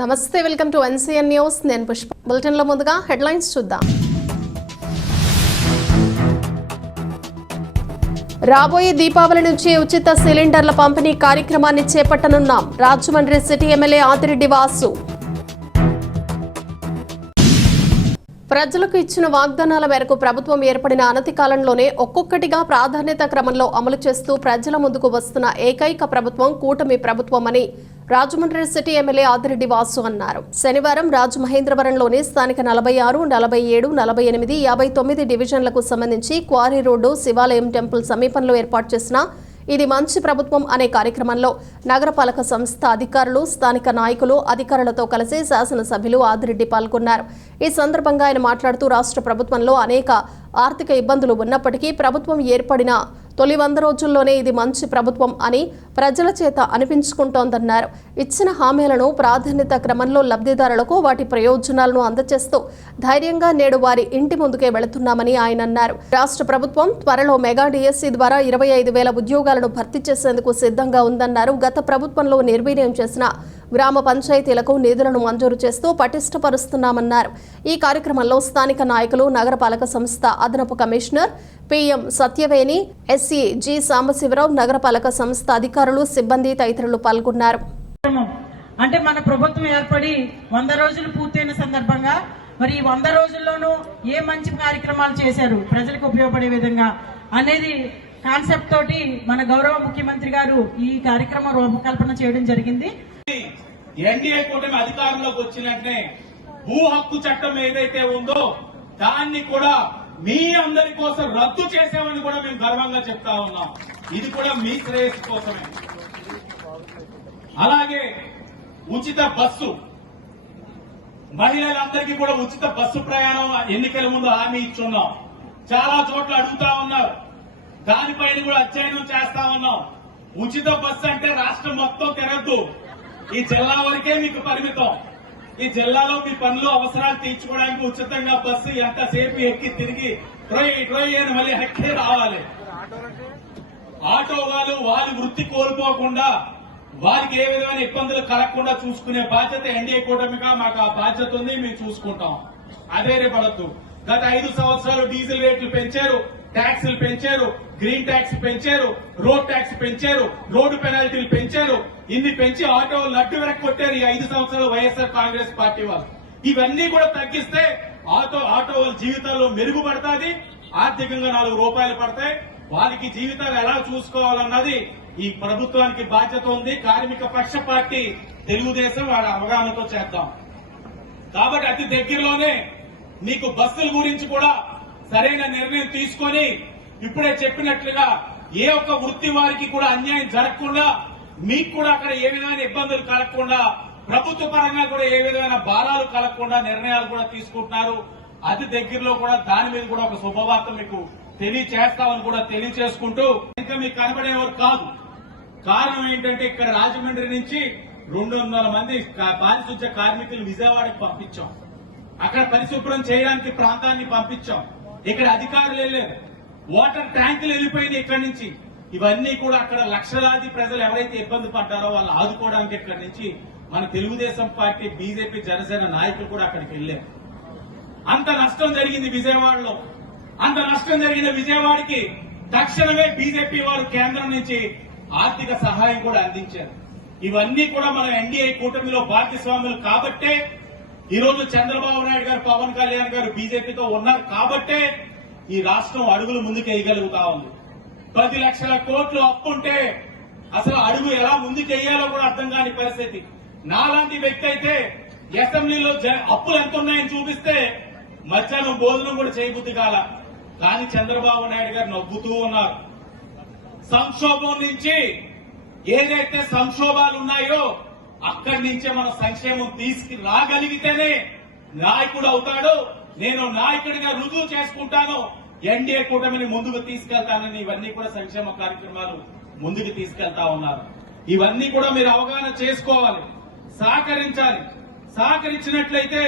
నమస్తే, welcome to NCN news. నేను పుష్ప. బులెటిన్లో ముందుగా హెడ్లైన్స్ చూద్దాం. రాబోయే దీపావళి నుంచి ఉచిత సిలిండర్ల పంపిణీ కార్యక్రమాన్ని చేపట్టనున్నాం. Rajahmundry city MLA Adireddy Vasu. ప్రజలకు ఇచ్చిన వాగ్దానాల మేరకు ప్రభుత్వం ఏర్పడిన అనతి కాలంలోనే ఒక్కొక్కటిగా ప్రాధాన్యత క్రమంలో అమలు చేస్తూ ప్రజల ముందుకు వస్తున్న ఏకైక ప్రభుత్వం కూటమి ప్రభుత్వమని రాజమండ్రి సిటీ ఎమ్మెల్యే ఆదిరెడ్డి వాసు అన్నారు. శనివారం రాజమహేంద్రవరంలోని స్థానిక 46, 47, 48, 59 డివిజన్లకు సంబంధించి క్వారీ రోడ్డు శివాలయం టెంపుల్ సమీపంలో ఏర్పాటు చేసిన ఇది మంచి ప్రభుత్వం అనే కార్యక్రమంలో నగరపాలక సంస్థ అధికారులు, స్థానిక నాయకులు, అధికారులతో కలిసి శాసనసభ్యులు ఆదిరెడ్డి పాల్గొన్నారు. ఈ సందర్భంగా ఆయన మాట్లాడుతూ రాష్ట్ర ప్రభుత్వంలో అనేక ఆర్థిక ఇబ్బందులు ఉన్నప్పటికీ ప్రభుత్వం ఏర్పడిన తొలి 100 రోజుల్లోనే ఇది మంచి ప్రభుత్వం అని ప్రజల చేత అనిపించుకుంటోందన్నారు. ఇచ్చిన హామీలను ప్రాధాన్యత క్రమంలో లబ్ధిదారులకు వాటి ప్రయోజనాలను అందజేస్తూ ధైర్యంగా నేడు వారి ఇంటి ముందుకే వెళుతున్నామని ఆయన అన్నారు. రాష్ట్ర ప్రభుత్వం త్వరలో మెగా డిఎస్సీ ద్వారా 25,000 ఉద్యోగాలను భర్తీ చేసేందుకు సిద్ధంగా ఉందన్నారు. గత ప్రభుత్వంలో నిర్వీర్యం చేసిన గ్రామ పంచాయతీలకు నిధులను మంజూరు చేస్తూ పటిష్టపరుస్తున్నామన్నారు. ఈ కార్యక్రమంలో స్థానిక నాయకులు, నగరపాలక సంస్థ అదనపు commissioner PM Satyaveni, SC G Sambasivarao, నగరపాలక సంస్థ అధికారులు, సిబ్బంది తదితరులు పాల్గొన్నారు. అంటే మన ప్రభుత్వం ఏర్పడి 100 రోజులు పూర్తయిన సందర్భంగా మరి ఈ 100 రోజుల్లోనూ ఏ మంచి కార్యక్రమాలు చేశారు ప్రజలకు ఉపయోగపడే విధంగా అనేది కాన్సెప్ట్ తోటి మన గౌరవ ముఖ్యమంత్రి గారు ఈ కార్యక్రమం రూపకల్పన చేయడం జరిగింది. ఎన్డీఏ కూటమి అధికారంలోకి వచ్చినట్టే భూ హక్కు చట్టం ఏదైతే ఉందో దాన్ని కూడా మీ అందరి కోసం రద్దు చేసామని కూడా మేము గర్వంగా చెప్తా ఉన్నాం. ఇది కూడా మీ శ్రేయస్సు కోసమే. అలాగే ఉచిత బస్సు, మహిళలందరికీ కూడా ఉచిత బస్సు ప్రయాణం ఎన్నికల ముందు హామీ ఇచ్చున్నాం. చాలా చోట్ల అడుగుతా ఉన్నారు, దానిపైన కూడా అధ్యయనం చేస్తా ఉన్నాం. ఉచిత బస్సు అంటే రాష్ట్రం మొత్తం తిరగద్దు, ఈ జిల్లా వరకే మీకు పరిమితం. ఈ జిల్లాలో మీ పనులు అవసరాలు తీర్చుకోవడానికి ఉచితంగా బస్సు ఎంతసేపు ఎక్కి తిరిగి ట్రోయ్ అని మళ్ళీ హక్కే రావాలి. ఆటో వాళ్ళు వృత్తి కోల్పోకుండా వారికి ఏ విధమైన ఇబ్బందులు కలగకుండా చూసుకునే బాధ్యత ఎన్డీఏ కూటమిగా మాకు ఆ బాధ్యత ఉంది, మేము చూసుకుంటాం. అధైర్యపడద్దు. గత 5 సంవత్సరాలు డీజిల్ రేట్లు పెంచారు, ట్యాక్సులు పెంచారు, గ్రీన్ ట్యాక్స్ పెంచారు, రోడ్ ట్యాక్స్ పెంచారు, రోడ్డు పెనాల్టీలు పెంచారు. ఇన్ని పెంచి ఆటో లడ్డు వెనక్కి కొట్టారు ఈ 5 సంవత్సరాలు వైఎస్ఆర్ కాంగ్రెస్ పార్టీ వాళ్ళు. ఇవన్నీ కూడా తగ్గిస్తే ఆటో వాళ్ళ జీవితాల్లో మెరుగుపడుతుంది, ఆర్థికంగా 4 రూపాయలు పడతాయి. వాళ్ళకి జీవితాలు ఎలా చూసుకోవాలన్నది ఈ ప్రభుత్వానికి బాధ్యత ఉంది. కార్మిక పక్ష పార్టీ తెలుగుదేశం వాడి అవగాహనతో చేద్దాం. కాబట్టి అతి దగ్గరలోనే మీకు బస్సుల గురించి కూడా సరైన నిర్ణయం తీసుకొని ఇప్పుడే చెప్పినట్లుగా ఏ ఒక్క వృత్తి వారికి కూడా అన్యాయం జరగకుండా, మీకు కూడా అక్కడ ఏ విధమైన ఇబ్బందులు కలగకుండా, ప్రభుత్వ పరంగా కూడా ఏ విధమైన భారాలు కలగకుండా నిర్ణయాలు కూడా తీసుకుంటున్నారు. అతి దగ్గరలో కూడా దాని మీద కూడా ఒక శుభవార్త మీకు తెలియచేస్తామని కూడా తెలియచేసుకుంటూ, ఇంకా మీకు కనబడేవారు కాదు. కారణం ఏంటంటే ఇక్కడ రాజమండ్రి నుంచి 200 మంది పారిశుధ్య కార్మికులు విజయవాడకి పంపించాం. అక్కడ పరిశుభ్రం చేయడానికి ప్రాంతాన్ని పంపించాం. ఇక్కడ అధికారులు వెళ్ళారు, వాటర్ ట్యాంకులు వెళ్ళిపోయింది ఇక్కడి నుంచి. ఇవన్నీ కూడా అక్కడ లక్షలాది ప్రజలు ఎవరైతే ఇబ్బంది పడ్డారో వాళ్ళు ఆదుకోవడానికి ఇక్కడి నుంచి మన తెలుగుదేశం పార్టీ, బీజేపీ, జనసేన నాయకులు కూడా అక్కడికి వెళ్లారు. అంత నష్టం జరిగింది విజయవాడలో. అంత నష్టం జరిగిన విజయవాడకి తక్షణమే బీజేపీ వారు కేంద్రం నుంచి ఆర్థిక సహాయం కూడా అందించారు. ఇవన్నీ కూడా మన ఎన్డీఏ కూటమిలో భాగస్వాములు కాబట్టే ఈరోజు చంద్రబాబు నాయుడు గారు, పవన్ కళ్యాణ్ గారు బీజేపీతో ఉన్నారు కాబట్టే ఈ రాష్ట్రం అడుగులు ముందుకు వేయగలుగుతా ఉంది. 10 లక్షల కోట్లు అప్పుంటే అసలు అడుగు ఎలా ముందుకు వేయాలో కూడా అర్థం కాని పరిస్థితి. నాలాంటి వ్యక్తి అయితే అసెంబ్లీలో అప్పులు ఎంత ఉన్నాయని చూపిస్తే మధ్యాహ్నం భోజనం కూడా చేయబుద్ధి కాల. కానీ చంద్రబాబు నాయుడు గారు నవ్వుతూ ఉన్నారు. సంక్షోభం నుంచి ఏదైతే సంక్షోభాలు ఉన్నాయో అక్కడి నుంచే మన సంక్షేమం తీసుకురాగలిగితేనే నాయకుడు అవుతాడు. నేను నాయకుడిగా రుజువు చేసుకుంటాను, ఎన్డీఏ కూటమిని ముందుకు తీసుకెళ్తానని ఇవన్నీ కూడా సంక్షేమ కార్యక్రమాలు ముందుకు తీసుకెళ్తా ఉన్నారు. ఇవన్నీ కూడా మీరు అవగాహన చేసుకోవాలి, సహకరించాలి. సహకరించినట్లయితే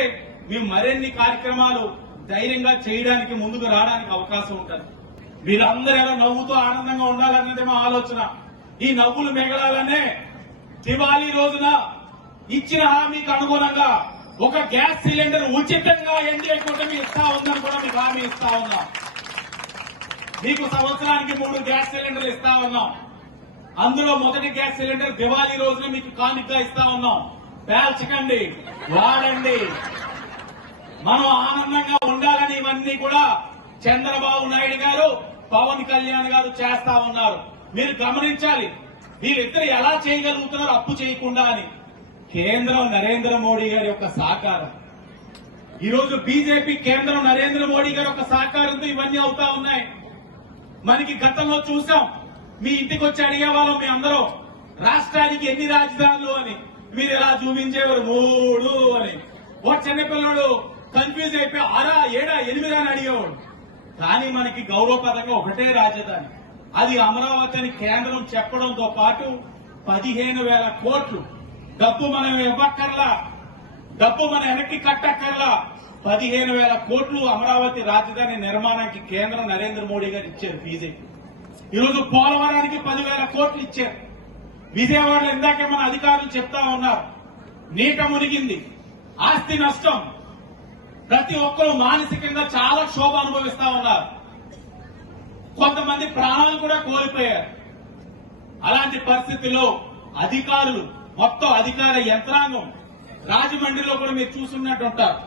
మేము మరిన్ని కార్యక్రమాలు ధైర్యంగా చేయడానికి, ముందుకు రావడానికి అవకాశం ఉంటుంది. మీరందరూ ఎలా నవ్వుతూ ఆనందంగా ఉండాలన్నది మా ఆలోచన. ఈ నవ్వులు మిగలాలనే దివాళీ రోజున ఇచ్చిన హామీకి అనుగుణంగా ఒక గ్యాస్ సిలిండర్ ఉచితంగా ఎన్డీఏ కూటమి ఇస్తా ఉందని కూడా మీకు హామీ ఇస్తా ఉన్నాం. మీకు సంవత్సరానికి 3 గ్యాస్ సిలిండర్లు ఇస్తా ఉన్నాం. అందులో మొదటి గ్యాస్ సిలిండర్ దివాళీ రోజున మీకు కానుకగా ఇస్తా ఉన్నాం. పేల్చకండి, వాడండి. మనం ఆనందంగా ఉండాలని ఇవన్నీ కూడా చంద్రబాబు నాయుడు గారు, పవన్ కళ్యాణ్ గారు చేస్తా ఉన్నారు. మీరు గమనించాలి, వీరిద్దరు ఎలా చేయగలుగుతున్నారు అప్పు చేయకుండా అని. కేంద్రం నరేంద్ర మోడీ గారి యొక్క సహకారం, ఈరోజు బీజేపీ కేంద్రం నరేంద్ర మోడీ గారి యొక్క సహకారంతో ఇవన్నీ అవుతా ఉన్నాయి. మనకి గతంలో చూసాం, మీ ఇంటికి వచ్చి అడిగేవాళ్ళం మీ అందరూ రాష్ట్రానికి ఎన్ని రాజధానులు అని. మీరు ఎలా చూపించేవారు 3 అని. ఒక చిన్నపిల్లడు కన్ఫ్యూజ్ అయిపోయి 6, 7, 8 అని అడిగేవాడు. కానీ మనకి గౌరవపరంగా ఒకటే రాజధాని, అది అమరావతి అని కేంద్రం చెప్పడంతో పాటు 15,000 కోట్లు డబ్బు మనం ఇవ్వక్కర్లా, డబ్బు మనం వెనక్కి కట్టక్కర్లా. 15,000 కోట్లు అమరావతి రాజధాని నిర్మాణానికి కేంద్రం నరేంద్ర మోడీ గారు ఇచ్చారు ఫీజు. ఈరోజు పోలవరానికి 10,000 కోట్లు ఇచ్చారు. విజయవాడలో ఇందాకే మన అధికారులు చెప్తా ఉన్నారు, నీట మునిగింది, ఆస్తి నష్టం, ప్రతి ఒక్కరూ మానసికంగా చాలా క్షోభ అనుభవిస్తా ఉన్నారు. కొంతమంది ప్రాణాలు కూడా కోల్పోయారు. అలాంటి పరిస్థితుల్లో అధికారులు, మొత్తం అధికార యంత్రాంగం రాజమండ్రిలో కూడా మీరు చూస్తున్నట్టు ఉంటారు.